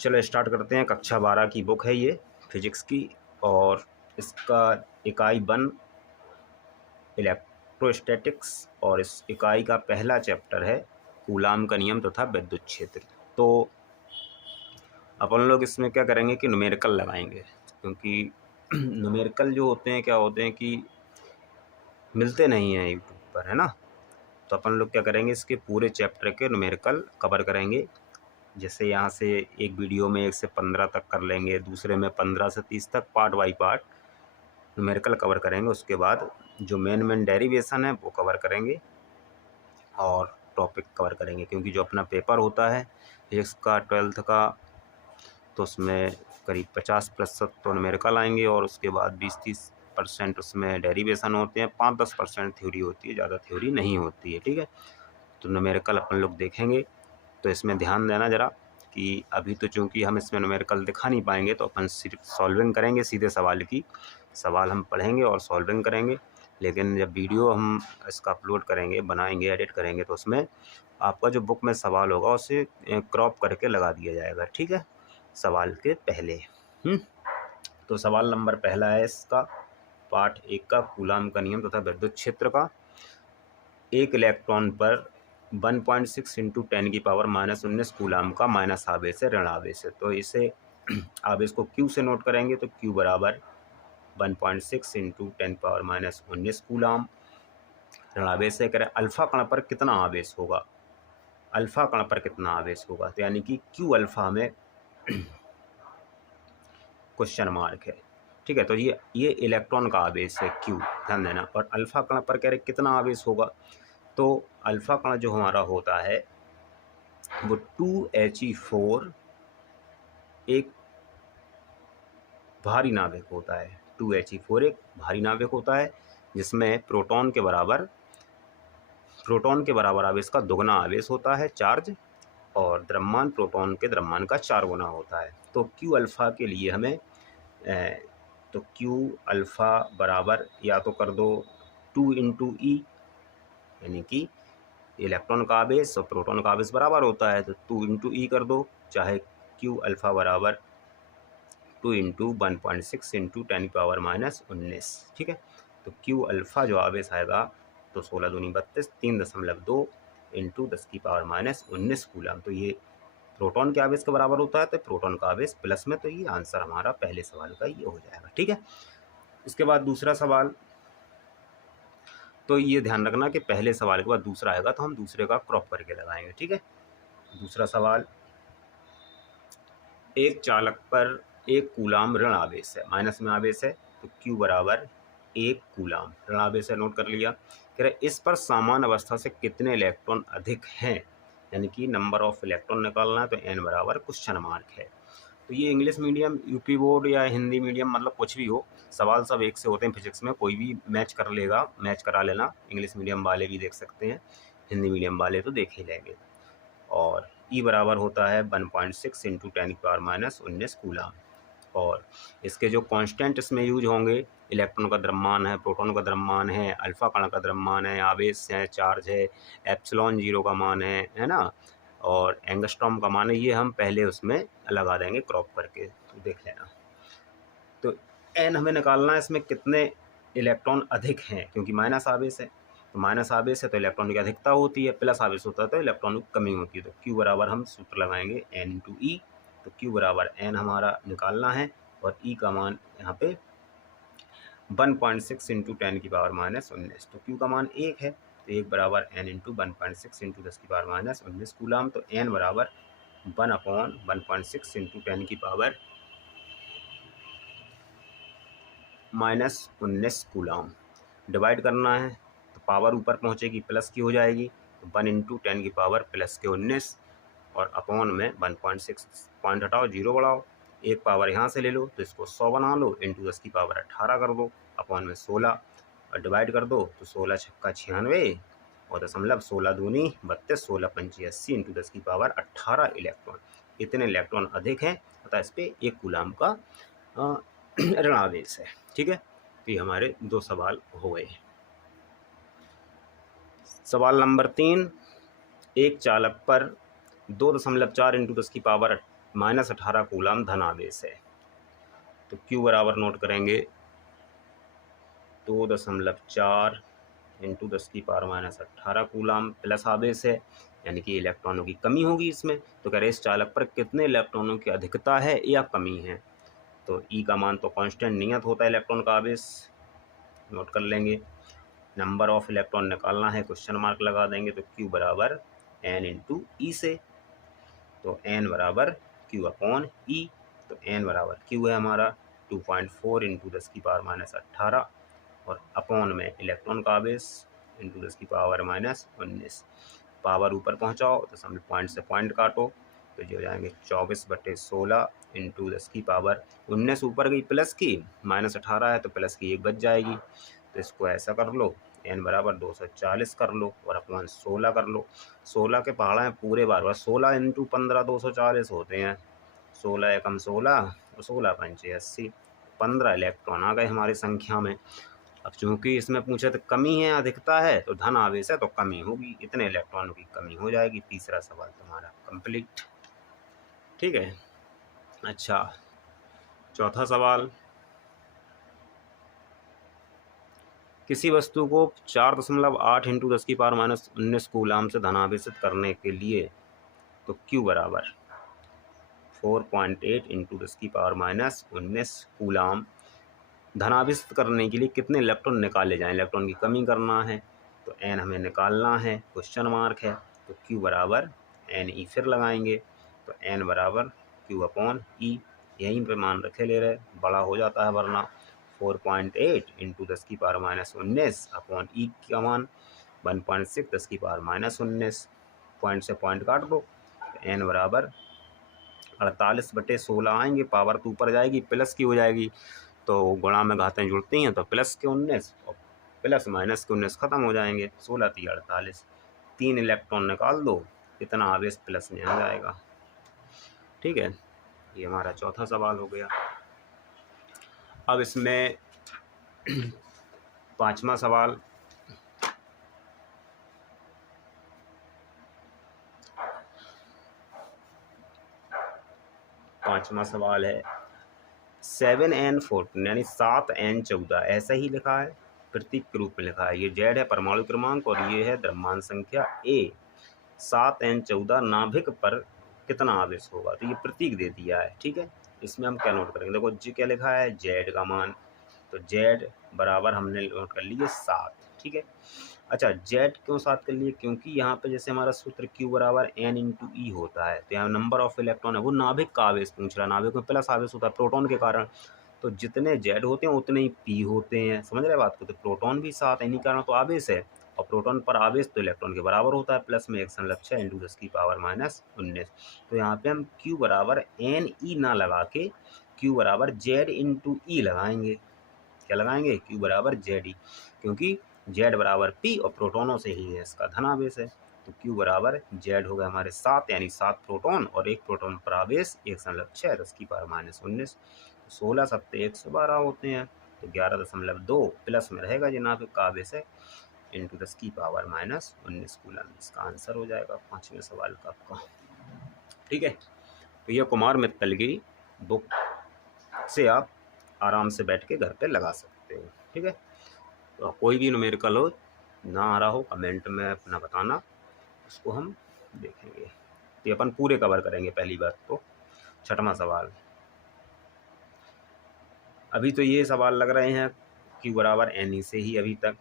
चलो स्टार्ट करते हैं। कक्षा 12 की बुक है ये, फिजिक्स की, और इसका इकाई 1 इलेक्ट्रोस्टैटिक्स, और इस इकाई का पहला चैप्टर है कूलाम का नियम तथा विद्युत क्षेत्र। तो अपन लोग इसमें क्या करेंगे कि न्यूमेरिकल लगाएंगे, क्योंकि न्यूमेरिकल जो होते हैं क्या होते हैं कि मिलते नहीं हैं यूट्यूब पर, है ना। तो अपन लोग क्या करेंगे, इसके पूरे चैप्टर के न्यूमेरिकल कवर करेंगे। जैसे यहाँ से एक वीडियो में 1 से 15 तक कर लेंगे, दूसरे में 15 से 30 तक, part by part numerical cover करेंगे। उसके बाद जो मेन डेरिवेशन है वो कवर करेंगे और टॉपिक कवर करेंगे, क्योंकि जो अपना पेपर होता है फिजिक्स का 12th का, तो उसमें करीब 50% तो न्यूमेरिकल आएंगे और उसके बाद 20-30% उसमें डेरिवेशन होते हैं, 5-10% थ्योरी होती है, ज़्यादा थ्योरी नहीं होती है। ठीक है, तो न्यूमेरिकल अपन लोग देखेंगे। तो इसमें ध्यान देना ज़रा कि अभी तो चूँकि हम इसमें न्यूमेरिकल दिखा नहीं पाएंगे, तो अपन सिर्फ सॉल्विंग करेंगे सीधे सवाल की। सवाल हम पढ़ेंगे और सॉल्विंग करेंगे, लेकिन जब वीडियो हम इसका अपलोड करेंगे, बनाएंगे, एडिट करेंगे, तो उसमें आपका जो बुक में सवाल होगा उसे क्रॉप करके लगा दिया जाएगा। ठीक है, सवाल के पहले। तो सवाल नंबर पहला है इसका, पार्ट 1 का, कूलाम का नियम तथा विद्युत क्षेत्र का। एक इलेक्ट्रॉन पर 1.6 इंटू 10⁻⁻19 कूलाम का माइनस आवेश है, ऋण आवेश है। तो इसे आवेश को क्यू से नोट करेंगे, तो क्यू बराबर 1.6 इंटू 10⁻⁻19 कूलाम ऋण आवेश है। कह रहे अल्फा कण पर कितना आवेश होगा, अल्फा कण पर कितना आवेश होगा, तो यानी कि क्यू अल्फा में क्वेश्चन मार्क है। ठीक है, तो ये इलेक्ट्रॉन का आवेश है क्यू, ध्यान देना। और अल्फा कण पर कह रहे कितना आवेश होगा, तो अल्फा कण जो हमारा होता है वो 2He4 एक भारी नाभिक होता है। 2He4 एक भारी नाभिक होता है जिसमें प्रोटॉन के बराबर आवेश का दुगना आवेश होता है, चार्ज, और द्रव्यमान प्रोटॉन के द्रव्यमान का 4 गुना होता है। तो क्यू अल्फा के लिए हमें तो क्यू अल्फा बराबर या तो कर दो 2 इंटू ई, यानी कि इलेक्ट्रॉन का आवेश और प्रोटॉन का आवेश बराबर होता है, तो 2 इंटू ई कर दो, चाहे क्यू अल्फा बराबर 2 इंटू 1.6 इंटू 10⁻⁻19। ठीक है, तो क्यू अल्फा जो आवेश आएगा तो 16 दूनी 32, 3.2 इंटू 10⁻⁻19 कूलम। तो ये प्रोटॉन के आवेश के बराबर होता है, तो प्रोटॉन का आवेश प्लस में, तो ये आंसर हमारा पहले सवाल का ये हो जाएगा। ठीक है, इसके बाद दूसरा सवाल, तो ये ध्यान रखना कि पहले सवाल के बाद दूसरा आएगा तो हम दूसरे का क्रॉप करके लगाएंगे। ठीक है, दूसरा सवाल, एक चालक पर 1 कूलाम ऋण आवेश है, माइनस में आवेश है, तो Q बराबर 1 कूलाम ऋण आवेश है, नोट कर लिया। कह रहे इस पर समान अवस्था से कितने इलेक्ट्रॉन अधिक हैं, यानी कि नंबर ऑफ इलेक्ट्रॉन निकालना है, तो N बराबर क्वेश्चन मार्क है। तो ये इंग्लिश मीडियम, यूपी बोर्ड या हिंदी मीडियम, मतलब कुछ भी हो, सवाल सब एक से होते हैं फिजिक्स में, कोई भी मैच कर लेगा, मैच करा लेना। इंग्लिश मीडियम वाले भी देख सकते हैं, हिंदी मीडियम वाले तो देख ही लेंगे। और E बराबर होता है 1.6 इंटू 10⁻⁻19 कूलाम। और इसके जो कांस्टेंट इसमें यूज होंगे, इलेक्ट्रॉन का द्रव्यमान है, प्रोटॉन का द्रव्यमान है, अल्फा कण का द्रव्यमान है, आवेश है, चार्ज है, एप्सिलॉन 0 का मान है ना, और एंगस्ट्रॉम का मान है, ये हम पहले उसमें लगा देंगे क्रॉप करके, तो देख लेना। तो एन हमें निकालना है, इसमें कितने इलेक्ट्रॉन अधिक हैं, क्योंकि माइनस आवेश है, तो माइनस आवेश है तो इलेक्ट्रॉन की अधिकता होती है, प्लस आवेश होता है तो इलेक्ट्रॉन की कमी होती है। तो क्यू बराबर हम सूत्र लगाएंगे एन इंटू ई, तो क्यू बराबर एन हमारा निकालना है, और ई का मान यहाँ पे 1.6 इंटू 10⁻⁻19, तो क्यू का मान 1 है, तो 1 बराबर एन इंटू 1.6 इंटू 10⁻⁻19 कूलाम। तो एन बराबर 1/1.6 इंटू 10⁻⁻19 कूलाम। डिवाइड करना है तो पावर ऊपर पहुँचेगी, प्लस की हो जाएगी, तो 1 इंटू 10 की पावर प्लस के 19, और अपॉन में 1.6, पॉइंट हटाओ, 0 बढ़ाओ, एक पावर यहाँ से ले लो तो इसको 100 बना लो, इंटू 10 की पावर 18 कर दो, अपॉन में 16, और डिवाइड कर दो तो 16 छक्का 96 और दशमलव, 16 दूनी 32, 16 पंची 80, इंटू 10 की पावर 18 इलेक्ट्रॉन। इतने इलेक्ट्रॉन अधिक हैं, अतः इस पर 1 कूलाम का ऋण आवेश है। ठीक है, तो ये हमारे 2 सवाल हो गए। सवाल नंबर 3, एक चालक पर 2.4 इंटू 10 की पावर -18 कूलाम धन आवेश है। तो Q बराबर नोट करेंगे 2.4 इंटू 10⁻18 कूलाम प्लस आवेश है, यानी कि इलेक्ट्रॉनों की कमी होगी इसमें। तो कह रहे इस चालक पर कितने इलेक्ट्रॉनों की अधिकता है या कमी है। तो E का मान तो कांस्टेंट नियत होता है इलेक्ट्रॉन का आवेश, नोट कर लेंगे। नंबर ऑफ इलेक्ट्रॉन निकालना है, क्वेश्चन मार्क लगा देंगे। तो Q बराबर N इंटू ई से, तो N बराबर Q अपॉन E। तो N बराबर Q है हमारा 2.4 इंटू 10⁻18 और अपॉन में इलेक्ट्रॉन का आवेश इंटू 10⁻−19। पावर ऊपर पहुँचाओ तो समझ पॉइंट से पॉइंट काटो, तो जो हो जाएंगे 24/16 इंटू 10⁻19। ऊपर गई प्लस की, -18 है तो प्लस की 1 बच जाएगी। तो इसको ऐसा कर लो, n बराबर 240 कर लो और अपॉन 16 कर लो। 16 के पहाड़ा हैं पूरे बार बार, 16 इंटू 15 240 होते हैं। 16 एकम 16 और 16 पंचे 80, 15 इलेक्ट्रॉन आ गए हमारी संख्या में। अब चूंकि इसमें पूछे तो कमी है अधिकता है, तो धन आवेश है तो कमी होगी, इतने इलेक्ट्रॉनों की कमी हो जाएगी। तीसरा सवाल तुम्हारा कंप्लीट। ठीक है। अच्छा, चौथा सवाल, किसी वस्तु को 4.8 इंटू 10⁻−19 कूलाम से धनावेशित करने के लिए तो Q बराबर 4.8 इंटू 10⁻−19 कूलाम धनावेशित करने के लिए कितने इलेक्ट्रॉन निकाले जाएं। इलेक्ट्रॉन की कमी करना है, तो N हमें निकालना है, क्वेश्चन मार्क है। तो Q बराबर NE फिर लगाएंगे, तो N बराबर Q अपॉन E, यहीं पे मान रखे ले रहे, बड़ा हो जाता है वरना। 4.8 इंटू 10⁻19 अपॉन E का मान 1.6 10⁻19, पॉइंट से पॉइंट काट दो। N बराबर 48/16 आएंगे, पावर तो ऊपर जाएगी प्लस की हो जाएगी, तो गुणा में घातें जुड़ती हैं, तो प्लस के 19 और प्लस माइनस के 19 खत्म हो जाएंगे। 16 × 48, 3 इलेक्ट्रॉन निकाल दो, इतना आवेश प्लस में आ जाएगा। ठीक है, ये हमारा चौथा सवाल हो गया। अब इसमें पांचवा सवाल, है 7n14 यानी 7n14, ऐसा ही लिखा है, प्रतीक के रूप में लिखा है। ये Z है परमाणु क्रमांक और ये है द्रव्यमान संख्या A। 7n14 नाभिक पर कितना आवेश होगा, तो ये प्रतीक दे दिया है। ठीक है, इसमें हम क्या नोट करेंगे, देखो जी क्या लिखा है, Z का मान, तो Z बराबर हमने नोट कर लिए 7। ठीक है। अच्छा, Z क्यों 7 कर लिए, क्योंकि यहाँ पे जैसे हमारा सूत्र Q बराबर N इंटू E होता है, तो यहाँ नंबर ऑफ इलेक्ट्रॉन है, वो नाभिक का आवेश पूछ रहा है। नाभिक में प्लस आवेश होता है प्रोटॉन के कारण, तो जितने Z होते हैं उतने ही P होते हैं। समझ रहे बात को, तो प्रोटॉन भी 7 इन्हीं कारण तो आवेश है, और प्रोटॉन पर आवेश तो इलेक्ट्रॉन के बराबर होता है, प्लस में 1/6 इंटू 10⁻−19। तो यहाँ पे हम Q बराबर NE ना लगा के Q बराबर Z इंटू E लगाएंगे। क्या लगाएंगे, Q बराबर ZE, क्योंकि Z बराबर P और प्रोटोनों से ही है, इसका धनावेश है। तो Q बराबर Z हो गया हमारे 7, यानी 7 प्रोटॉन और 1 प्रोटॉन पर आवेश 1/6 10⁻−19। 16 7 112 होते हैं, तो 11.2 प्लस में रहेगा जो नाभिक का आवेश है, इंटू 10⁻−19 कूलम। इसका आंसर हो जाएगा पाँचवें सवाल का आपका। ठीक है, तो यह कुमार मित्तल की बुक से आप आराम से बैठ के घर पे लगा सकते हो। ठीक है, तो कोई भी न्यूमेरिकल हो ना आ रहा हो कमेंट में अपना बताना, उसको हम देखेंगे। तो अपन पूरे कवर करेंगे। पहली बात तो छठवां सवाल, अभी तो ये सवाल लग रहे हैं Q बराबर NE से ही अभी तक।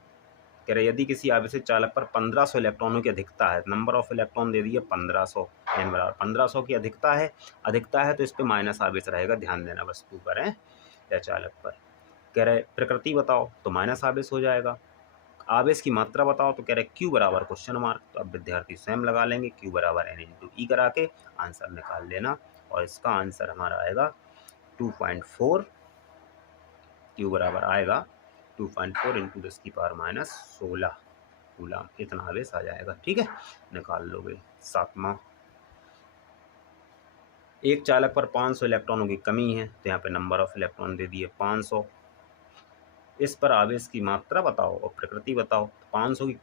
कह रहे यदि किसी आवेशित चालक पर 1500 इलेक्ट्रॉनों की अधिकता है, नंबर ऑफ इलेक्ट्रॉन दे दिए 1500, N बराबर 1500 की अधिकता है तो इस पर माइनस आवेश रहेगा, ध्यान देना वस्तु पर है या चालक पर। कह रहे प्रकृति बताओ, तो माइनस आवेश हो जाएगा। आवेश की मात्रा बताओ, तो कह रहे Q बराबर क्वेश्चन मार्क। तो अब विद्यार्थी स्वयं लगा लेंगे, Q बराबर N इंटू E करा के आंसर निकाल लेना, और इसका आंसर हमारा आएगा 2.4। Q बराबर आएगा 2.4 इंटू 10⁻16 कूलम, इतना आवेश आ जाएगा। ठीक है, निकाल लोगे। सातवां, एक चालक पर 500 इलेक्ट्रॉनों की कमी है, तो यहाँ पे नंबर ऑफ इलेक्ट्रॉन दे दिए 500। इस पर आवेश की मात्रा बताओ और प्रकृति बताओ। 500 की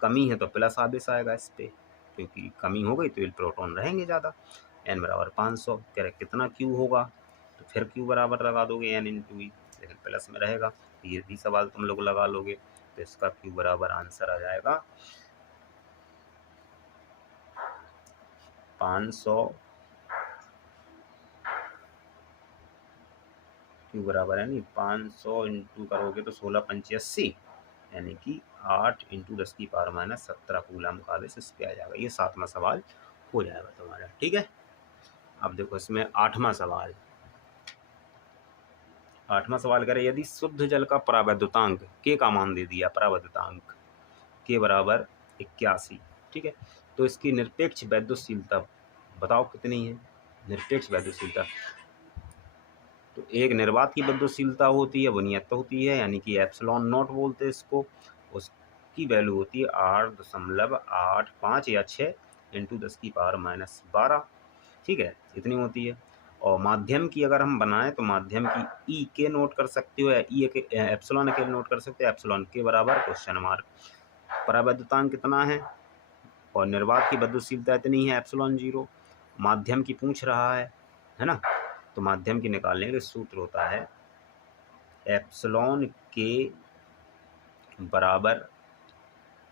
कमी है तो प्लस आवेश आएगा इस पर, क्योंकि कमी हो गई तो प्रोटॉन रहेंगे ज़्यादा। n बराबर 500। कह रहे कितना q होगा, तो फिर q बराबर लगा दोगे n इंटू ई, लेकिन प्लस में रहेगा, ये भी सवाल तुम लोग लगा लोगे, तो इसका q बराबर आंसर आ जाएगा 500। q बराबर है नहीं 500 इंटू करोगे तो 16 पंचे 80, यानी कि 8 इंटू 10 की पावर माइनस 17 कूलम का आवेश इस पे आ जाएगा। ये 7वां सवाल हो जाएगा तुम्हारा, ठीक है। अब देखो इसमें 8वां सवाल, 8वां सवाल करें यदि शुद्ध जल का परावैद्युतांक के का मान दे दिया, परावैद्युतांक के बराबर 81, ठीक है, तो इसकी निरपेक्ष वैद्युतशीलता बताओ कितनी है। निरपेक्ष वैद्युतशीलता, तो एक निर्वात की वैद्युतशीलता होती है, वो नियत होती है, यानी कि एप्सिलॉन नॉट बोलते हैं इसको, उसकी वैल्यू होती है 8.85 या 6 इंटू 10 की पावर माइनस 12, ठीक है, इतनी होती है। और माध्यम की अगर हम बनाएं तो माध्यम की ई के नोट कर सकते हो, या ई के एप्सिलॉन के नोट कर सकते हो, एप्सिलॉन के बराबर क्वेश्चन मार्क। परावैद्युतांक कितना है और निर्वात की वैद्युतशीलता इतनी है, एप्सिलॉन 0, माध्यम की पूछ रहा है ना, तो माध्यम की निकालने के लिए सूत्र होता है एप्सिलॉन के बराबर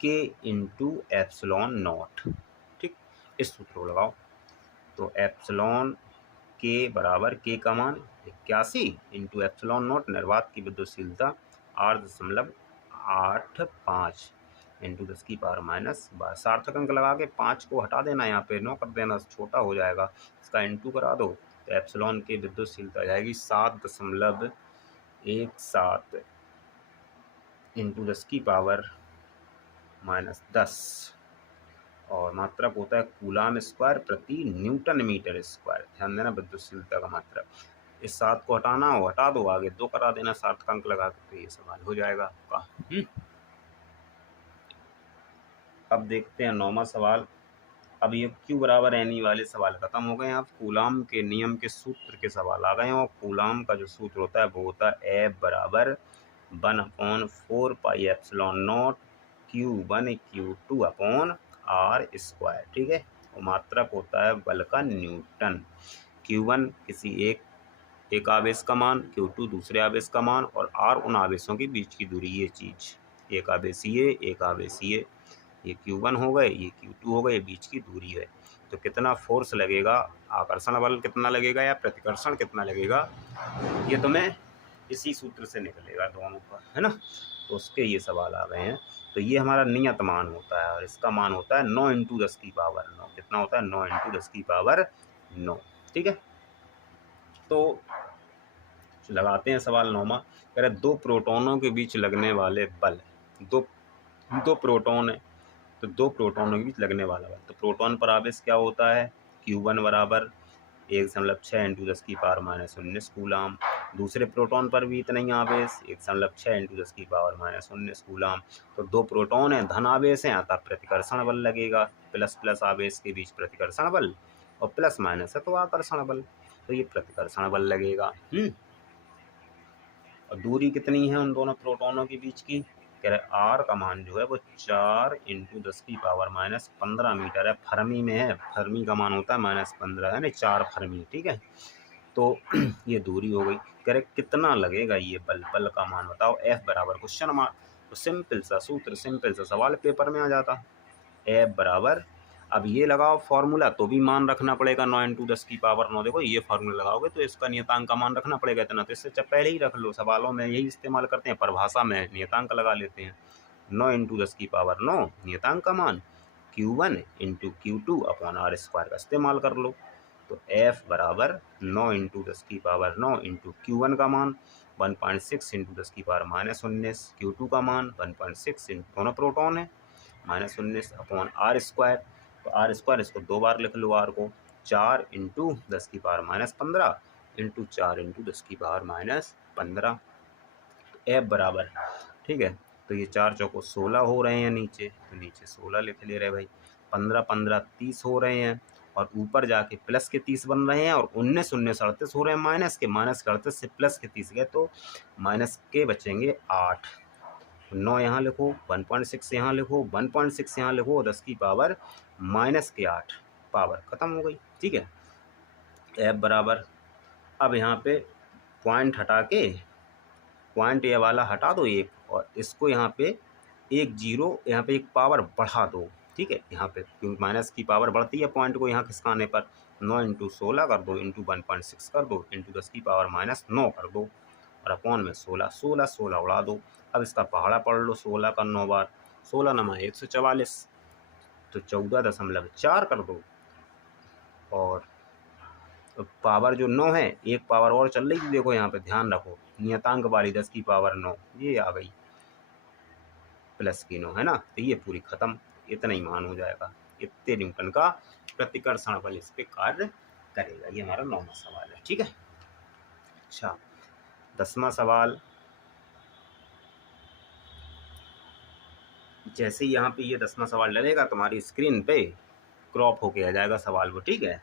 के इंटू एप्सिलॉन नॉट, ठीक, इस सूत्र को लगाओ। तो एप्सिलॉन के बराबर के का मान 81 इंटू एप्सिलॉन नॉट, निर्वात की वैद्युतशीलता 8.85 इंटू 10 की पावर माइनस 12। सार्थक अंक लगा के 5 को हटा देना, यहाँ पे 9 कर देना, छोटा हो जाएगा, इसका इंटू करा दो, तो एप्सिलॉन की विद्युतशीलता आ जाएगी 7.17 इंटू 10 की पावर माइनस 10, और मात्रक होता है कूलाम स्क्वायर प्रति न्यूटन मीटर स्क्वायर। ध्यान देना विद्युतशीलता का मात्रक, इस 7 को हटाना हो, हटा दो, आगे 2 करा देना सार्थक अंक लगा के, तो ये सवाल हो जाएगा आपका। अब देखते हैं 9वां सवाल। अब ये क्यू बराबर एन ई वाले सवाल खत्म हो गए हैं, अब कूलाम के नियम के सूत्र के सवाल आ गए हैं, और कूलाम का जो सूत्र होता है वो होता है F बराबर 1/4 pi epsilon not Q1 Q2 upon r square, ठीक है। और मात्रक होता है बल का न्यूटन। Q1 किसी एक आवेश का मान, Q2 दूसरे आवेश का मान, और R उन आवेशों के बीच की दूरी, ये चीज, एक आवेशीय एक आवेशीय, ये Q1 हो गए, ये Q2 हो गए, बीच की दूरी है। तो कितना फोर्स लगेगा, आकर्षण बल कितना लगेगा या प्रतिकर्षण कितना लगेगा, ये तुम्हें इसी सूत्र से निकलेगा दोनों का, है ना। तो उसके ये सवाल आ गए हैं। तो ये हमारा नियत मान होता है, और इसका मान होता है 9 इंटू 10 की पावर 9। कितना होता है, 9 इंटू 10 की पावर 9, ठीक है। तो लगाते हैं सवाल 9वां। कह रहे 2 प्रोटॉनों के बीच लगने वाले बल, दो प्रोटॉन है, तो 2 प्रोटॉनों के बीच लगने वाला बल, तो प्रोटॉन पर आवेश क्या होता है, Q1 बराबर 1.6 इंटू 10 की पावर माइनस 19 कूलाम। दूसरे प्रोटॉन पर भी इतना ही आवेश, 1.6 इंटू 10 की पावर माइनस 19 कूलाम। तो 2 प्रोटॉन हैं, धन आवेश हैं, अतः प्रतिकर्षण बल लगेगा, प्लस प्लस आवेश के बीच प्रतिकर्षण बल, और प्लस माइनस है तो आकर्षण बल, तो ये प्रतिकर्षण बल लगेगा। और दूरी कितनी है उन दोनों प्रोटॉनों के बीच की, कह रहे आर का मान जो है वो 4 इंटू 10 की पावर माइनस 15 मीटर है, फर्मी में है, फर्मी का मान होता है -15 है ना, 4 फर्मी, ठीक है। तो ये दूरी हो गई। कह रहे कितना लगेगा ये बल, बल का मान बताओ, F बराबर क्वेश्चन मार्क। तो सिंपल सा सूत्र, सिंपल सा सवाल पेपर में आ जाता, F बराबर, अब ये लगाओ फॉर्मूला, तो भी मान रखना पड़ेगा 9 इंटू 10 की पावर 9। देखो ये फॉर्मूला लगाओगे तो इसका नियतांक का मान रखना पड़ेगा इतना, तो इससे पहले ही रख लो, सवालों में यही इस्तेमाल करते हैं, परिभाषा में नियतांक लगा लेते हैं। 9 इंटू 10 की पावर 9 नियतांक का मान, Q1 into Q2 upon r square का इस्तेमाल कर लो। तो F बराबर 9 इंटू 10 की पावर 9 इंटू Q1 का मान 1.6 इंटू 10 की पावर माइनस 19, Q2 का मान 1.6 इंटू, दोनों प्रोटॉन है, -19 अपॉन आर स्क्वायर। तो आर स्क्वायर इसको 2 बार लिख लो, आर को 4 इंटू 10 की पावर -15 इंटू 4 इंटू 10 की पावर -15, F बराबर, ठीक है। तो ये 4 चौको 16 हो रहे हैं नीचे, तो नीचे 16 लिख ले रहे भाई, 15 15 30 हो रहे हैं, और ऊपर जाके प्लस के 30 बन रहे हैं, और 19 19 38 हो रहे हैं, माइनस के 38 से प्लस के 30 गए तो माइनस के बचेंगे 8। 9 यहाँ लिखो, 1.6 यहाँ लिखो, 1.6 यहाँ लिखो, 10 की पावर -8 पावर खत्म हो गई, ठीक है। एफ बराबर, अब यहाँ पे पॉइंट हटा के, पॉइंट ये वाला हटा दो एक, और इसको यहाँ पे एक जीरो, यहाँ पे एक पावर बढ़ा दो, ठीक है। यहाँ पे क्योंकि माइनस की पावर बढ़ती है पॉइंट को यहाँ खिसकाने पर, 9 इंटू 16 कर दो, इंटू 1.6 कर दो, इंटू 10 की पावर -9 कर दो, और अपॉन में 16, 16 16 उड़ा दो। अब इसका पहाड़ा पढ़ लो, 16 का 9 बार, 16 नमा 144, तो 14.4 कर दो, और पावर जो 9 है, एक पावर और चल रही थी देखो यहाँ पे, ध्यान रखो, नियतांक वाली 10 की पावर 9 ये आ गई, प्लस की 9 है ना, तो ये पूरी खत्म, इतना ही मान हो जाएगा। इतने न्यूटन का प्रतिकर्षण बल इस पे कार्य करेगा। ये हमारा 9वां सवाल है, ठीक है। अच्छा, 10वां सवाल, जैसे ही यहाँ पे ये 10वां सवाल डलेगा तुम्हारी स्क्रीन पे क्रॉप होके आ जाएगा सवाल वो, ठीक है।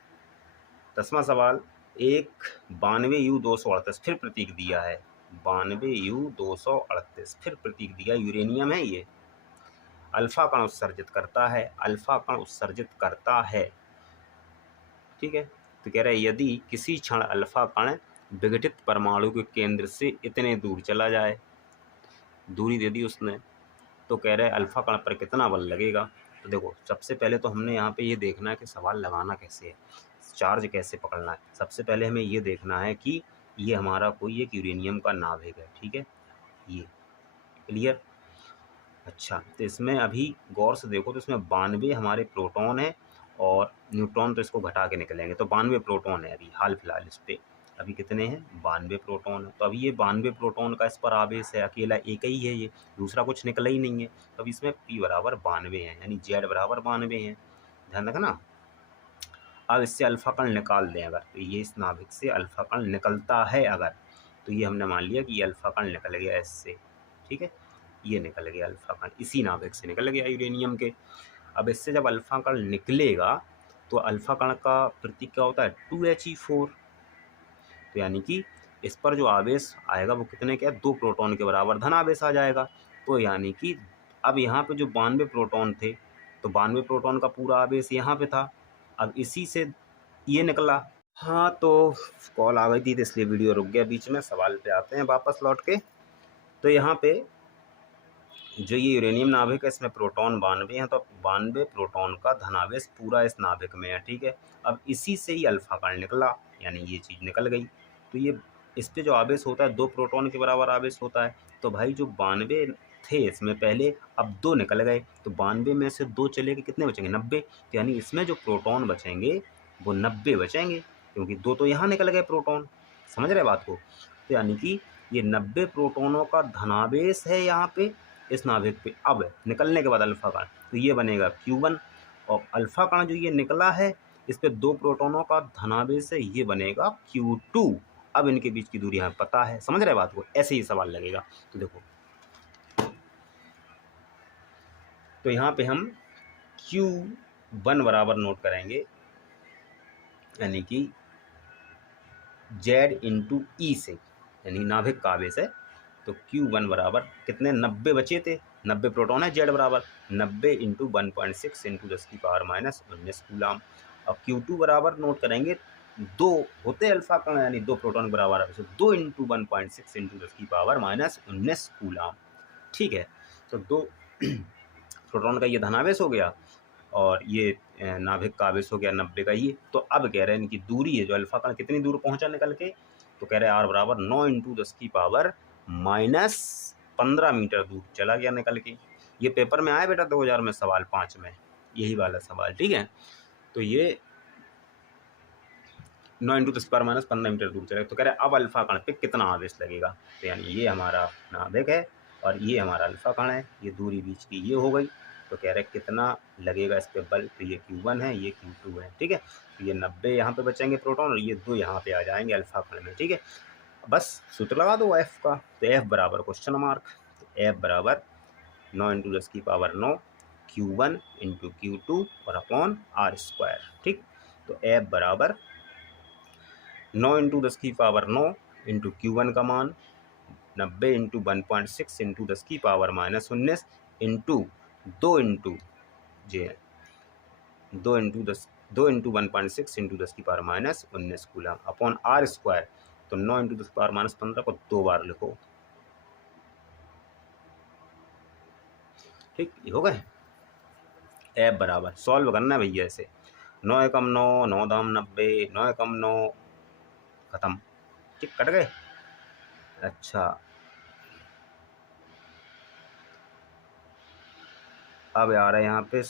10वां सवाल, एक 92U238 फिर प्रतीक दिया है, 92U238 फिर प्रतीक दिया, यूरेनियम है ये, अल्फा कण उत्सर्जित करता है, अल्फा कण उत्सर्जित करता है, ठीक है। तो कह रहा है यदि किसी क्षण अल्फा कण विघटित परमाणु के केंद्र से इतने दूर चला जाए, दूरी दे दी उसने, तो कह रहे हैं अल्फा कण पर कितना बल लगेगा। तो देखो, सबसे पहले तो हमने यहाँ पे ये देखना है कि सवाल लगाना कैसे है, चार्ज कैसे पकड़ना है। सबसे पहले हमें ये देखना है कि ये हमारा कोई एक यूरेनियम का नाभिक है, ठीक है, ये क्लियर। अच्छा, तो इसमें अभी गौर से देखो, तो इसमें 92 हमारे प्रोटॉन है, और न्यूट्रॉन तो इसको घटा के निकलेंगे, तो 92 प्रोटॉन है अभी हाल फिलहाल इस पर। अभी कितने हैं, 92 प्रोटॉन है। तो अभी ये 92 प्रोटॉन का इस पर आवेश है, अकेला एक ही है ये, दूसरा कुछ निकला ही नहीं है। तो अब इसमें P बराबर 92 है, यानी Z बराबर 92 है, ध्यान रखना। अब इससे अल्फा कण निकाल दें अगर, तो ये इस नाभिक से अल्फा कण निकलता है अगर, तो ये हमने मान लिया कि ये अल्फा कण निकल गया इससे, ठीक है, ये निकल गया अल्फा कण, इसी नाभिक से निकल गया यूरेनियम के। अब इससे जब अल्फा कण निकलेगा तो अल्फा कण का प्रतीक क्या होता है, 2He4, तो यानी कि इस पर जो आवेश आएगा वो कितने का, 2 प्रोटॉन के बराबर धन आवेश आ जाएगा। तो यानी कि अब यहाँ पे जो 92 प्रोटॉन थे, तो 92 प्रोटॉन का पूरा आवेश यहाँ पे था, अब इसी से ये निकला। हाँ, तो कॉल आ गई थी तो इसलिए वीडियो रुक गया बीच में। सवाल पे आते हैं वापस लौट के। तो यहाँ पे जो ये यूरेनियम नाभिक है, इसमें प्रोटॉन 92 हैं, तो 92 प्रोटॉन का धनावेश पूरा इस नाभिक में है, ठीक है। अब इसी से ही अल्फा कण निकला, यानी ये चीज़ निकल गई। तो ये इस पे जो आवेश होता है 2 प्रोटॉन के बराबर आवेश होता है। तो भाई जो 92 थे इसमें पहले, अब 2 निकल गए, तो 92 में से 2 चले गए, कितने बचेंगे, 90। तो यानी इसमें जो प्रोटॉन बचेंगे वो 90 बचेंगे, क्योंकि 2 तो यहाँ निकल गए प्रोटॉन, समझ रहे बात को। तो यानी कि ये 90 प्रोटॉनों का धनावेश है यहाँ पे इस नाभिक पे। अब निकलने के बाद अल्फा कण, तो ये बनेगा Q1, और अल्फा कण जो ये निकला है इस पे 2 प्रोटॉनों का धनावेश है, ये बनेगा Q2। अब इनके बीच की दूरी हमें पता है, समझ रहे बात को, ऐसे ही सवाल लगेगा। तो देखो, तो यहाँ पे हम Q1 बराबर नोट करेंगे, यानी कि Z इंटू ई से, यानी नाभिक का आवेश है। तो Q1 बराबर कितने, 90 बचे थे, 90 प्रोटॉन है, Z बराबर 90 इंटू 1.6 इंटू 10 की पावर -19 कूलाम। और Q2 बराबर नोट करेंगे, 2 होते अल्फा कण, यानी 2 प्रोटॉन बराबर है, 2 इंटू 1.6 इंटू 10 की पावर -19 कूलाम, ठीक है। तो 2 प्रोटॉन का ये धनावेश हो गया, और ये नाभिक का आवेश हो गया 90 का ये। तो अब कह रहे हैं इनकी दूरी है, जो अल्फा कण कितनी दूर पहुंचा निकल के, तो कह रहे हैं R बराबर 9 इंटू 10 की पावर -15 मीटर दूर चला गया निकल के। ये पेपर में आया बेटा 2000 में, सवाल 5 में, यही वाला सवाल, ठीक है। तो ये 9 इंटू 10 पावर -15 मीटर दूर चला, तो कह रहे हैं अब अल्फा कण पे कितना आवेश लगेगा। तो यानी ये हमारा नाभिक है और ये हमारा अल्फा कण है, ये दूरी बीच की ये हो गई। तो कह रहे हैं कितना लगेगा इस पे बल, तो ये Q1 है, ये Q2 है, ठीक है। तो ये 90 यहाँ पे बचेंगे प्रोटॉन, और ये 2 यहाँ पे आ जाएंगे अल्फा कण में, ठीक है। बस सूत्र लगा दो F का, तो F बराबर क्वेश्चन मार्क, तो F बराबर 9 इंटू 10 की पावर 9 Q1 इंटू Q2 और अपॉन R², ठीक। तो F बराबर 9 इंटू 10 की पावर 9 इंटू Q1 का मान 90 इंटू 1.6 इंटू 10 की power -19 into 2 into 10 2 into 1.6 into 10⁻⁻19 coulomb upon r square. तो 9 इंटू 10⁻15 को 2 बार लिखो। ठीक, ये हो गए। एफ बराबर सॉल्व करना है भैया ऐसे, 9 एकम 9, 9 दाम 90, 9 एकम 9, खत्म। ठीक, कट गए। अच्छा, अब आ रहा है यहाँ पे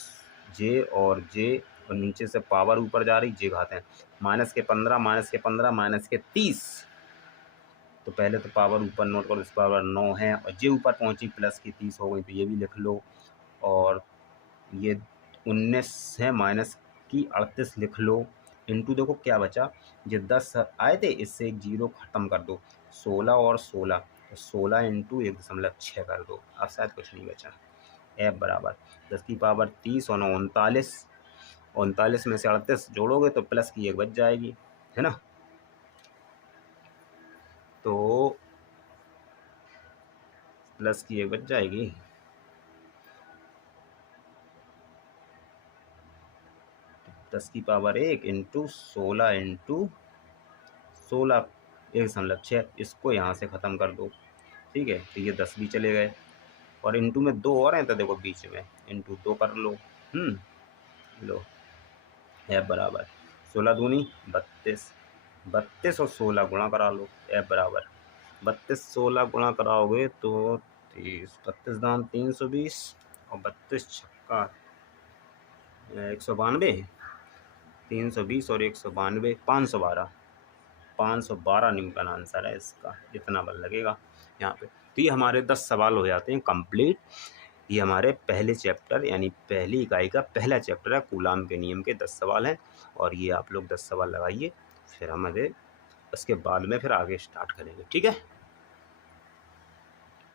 जे और जे, और नीचे से पावर ऊपर जा रही, जे घाते हैं माइनस के 15, माइनस के 15, माइनस के 30। तो पहले तो पावर ऊपर नोट करो, इस पावर 9 है, और जे ऊपर पहुंची प्लस की 30 हो गई, तो ये भी लिख लो। और ये 19 है, माइनस की 38 लिख लो। इंटू देखो क्या बचा, जो 10 आए थे इससे एक जीरो ख़त्म कर दो, 16 और 16, तो 16 इंटू 1.6 कर दो। अब शायद कुछ नहीं बचा। एफ बराबर 10⁻30 और 39, 39 में से 38 जोड़ोगे तो प्लस की 1 बच जाएगी, है ना। तो प्लस की 1 बच जाएगी। तो 10⁻1 इंटू 16 इंटू 16 1.6, इसको यहाँ से ख़त्म कर दो। ठीक है, तो ये 10 भी चले गए, और इंटू में 2 और हैं तो देखो बीच में इंटू 2 कर लो। लो, एफ बराबर 16 दूनी 32, 32 और 16 गुणा करा लो। एफ बराबर 32 16 गुणा कराओगे तो 30, 32 दाम 320 और 32 छक्का 192, 320 और 192 512, 512 न्यूटन आंसर है इसका। इतना बल लगेगा यहाँ पे। तो ये हमारे 10 सवाल हो जाते हैं कंप्लीट। ये हमारे पहले चैप्टर यानी पहली इकाई का पहला चैप्टर है, कूलाम के नियम के 10 सवाल हैं। और ये आप लोग 10 सवाल लगाइए, फिर हमारे उसके बाद में फिर आगे स्टार्ट करेंगे। ठीक है।